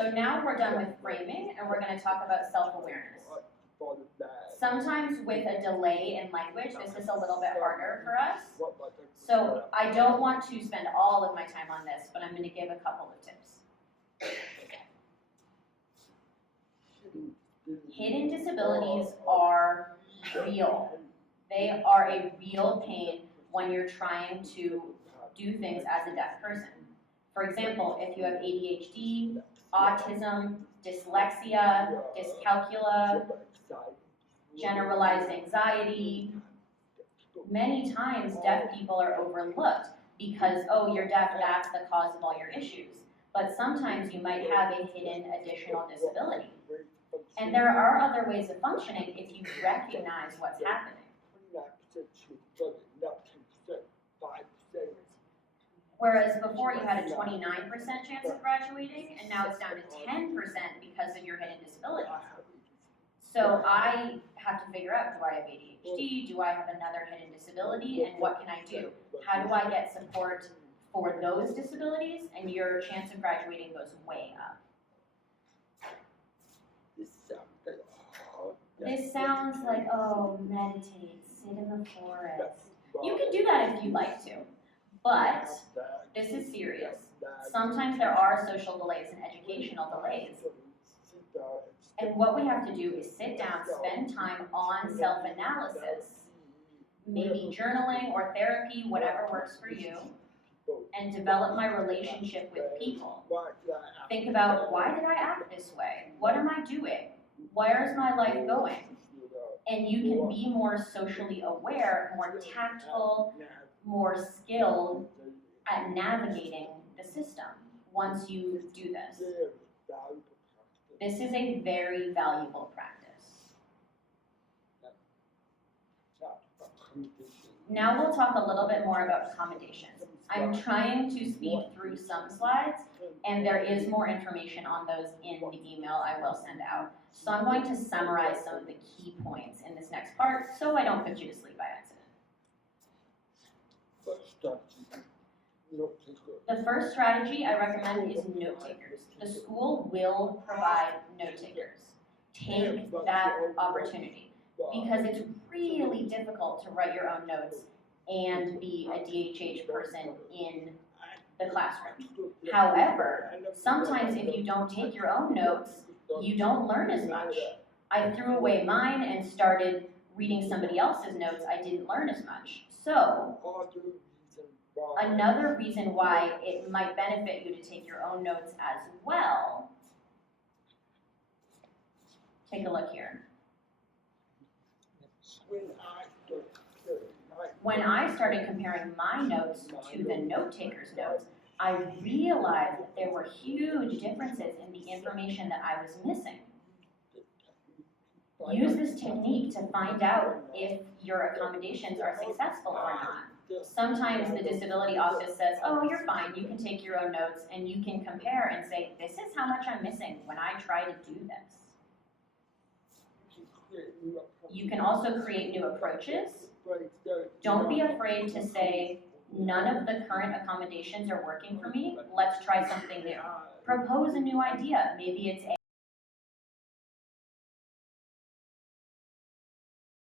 So now we're done with framing, and we're going to talk about self-awareness. Sometimes with a delay in language, this is a little bit harder for us. So I don't want to spend all of my time on this, but I'm going to give a couple of tips. Hidden disabilities are real. They are a real pain when you're trying to do things as a deaf person. For example, if you have ADHD, autism, dyslexia, dyscalculia, generalized anxiety, many times deaf people are overlooked because, oh, you're deaf, that's the cause of all your issues. But sometimes you might have a hidden additional disability. And there are other ways of functioning if you recognize what's happening. Whereas before you had a 29% chance of graduating, and now it's down to 10% because of your hidden disability. So I have to figure out, do I have ADHD? Do I have another hidden disability? And what can I do? How do I get support for those disabilities? And your chance of graduating goes way up. This sounds like, oh, meditate, sit in the forest. You can do that if you like to, but this is serious. Sometimes there are social delays and educational delays. And what we have to do is sit down, spend time on self-analysis, maybe journaling or therapy, whatever works for you, and develop my relationship with people. Think about, why did I act this way? What am I doing? Where's my life going? And you can be more socially aware, more tactful, more skilled at navigating the system once you do this. This is a very valuable practice. Now we'll talk a little bit more about accommodations. I'm trying to speed through some slides, and there is more information on those in the email I will send out. So I'm going to summarize some of the key points in this next part so I don't put you to sleep by accident. The first strategy I recommend is note takers. The school will provide note takers. Take that opportunity because it's really difficult to write your own notes and be a DHH person in the classroom. However, sometimes if you don't take your own notes, you don't learn as much. I threw away mine and started reading somebody else's notes. I didn't learn as much. So, another reason why it might benefit you to take your own notes as well, take a look here. When I started comparing my notes to the note taker's notes, I realized that there were huge differences in the information that I was missing. Use this technique to find out if your accommodations are successful or not. Sometimes the disability office says, oh, you're fine, you can take your own notes, and you can compare and say, this is how much I'm missing when I try to do this. You can also create new approaches. Don't be afraid to say, none of the current accommodations are working for me, let's try something new. Propose a new idea. Maybe it's